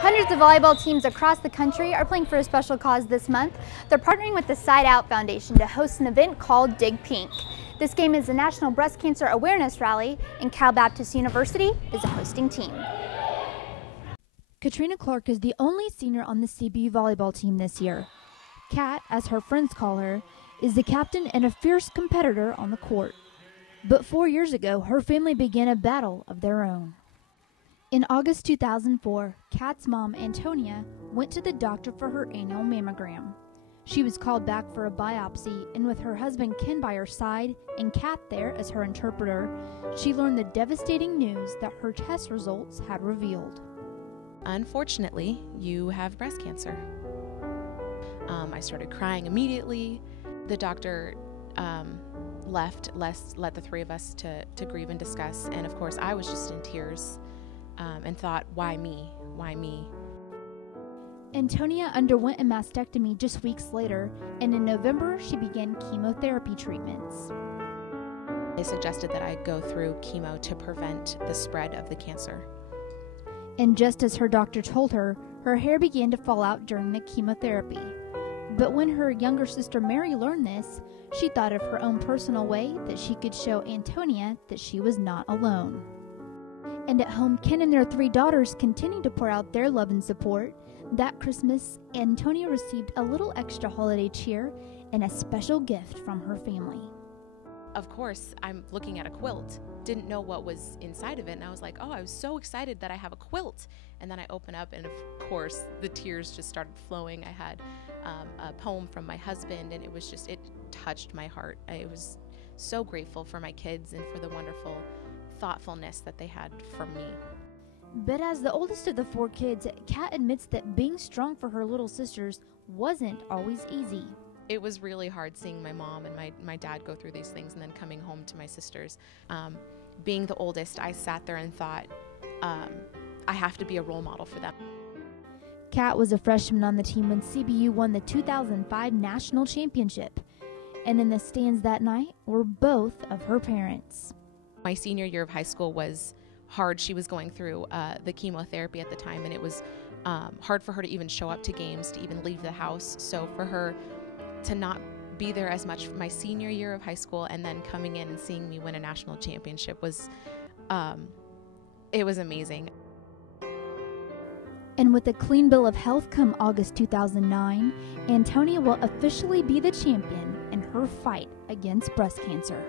Hundreds of volleyball teams across the country are playing for a special cause this month. They're partnering with the Side Out Foundation to host an event called Dig Pink. This game is a National Breast Cancer Awareness Rally, and Cal Baptist University is a hosting team. Katrina Clark is the only senior on the CBU volleyball team this year. Kat, as her friends call her, is the captain and a fierce competitor on the court. But 4 years ago, her family began a battle of their own. In August 2004, Kat's mom, Antonia, went to the doctor for her annual mammogram. She was called back for a biopsy, and with her husband Ken by her side and Kat there as her interpreter, she learned the devastating news that her test results had revealed. Unfortunately, you have breast cancer. I started crying immediately. The doctor let the three of us to grieve and discuss, and of course I was just in tears and thought, why me? Why me? Antonia underwent a mastectomy just weeks later, and in November she began chemotherapy treatments. They suggested that I go through chemo to prevent the spread of the cancer. And just as her doctor told her, her hair began to fall out during the chemotherapy. But when her younger sister Mary learned this, she thought of her own personal way that she could show Antonia that she was not alone. And at home, Ken and their 3 daughters continued to pour out their love and support. That Christmas, Antonia received a little extra holiday cheer and a special gift from her family. Of course, I'm looking at a quilt. Didn't know what was inside of it, and I was like, oh, I was so excited that I have a quilt. And then I open up, and of course, the tears just started flowing. I had a poem from my husband, and it touched my heart. I was so grateful for my kids and for the wonderful thoughtfulness that they had from me. But as the oldest of the 4 kids, Kat admits that being strong for her little sisters wasn't always easy. It was really hard seeing my mom and my dad go through these things and then coming home to my sisters. Being the oldest, I sat there and thought, I have to be a role model for them. Kat was a freshman on the team when CBU won the 2005 National Championship. And in the stands that night were both of her parents. My senior year of high school was hard. She was going through the chemotherapy at the time, and it was hard for her to even show up to games, to even leave the house. So for her to not be there as much for my senior year of high school and then coming in and seeing me win a national championship was, it was amazing. And with a clean bill of health come August 2009, Antonia will officially be the champion in her fight against breast cancer.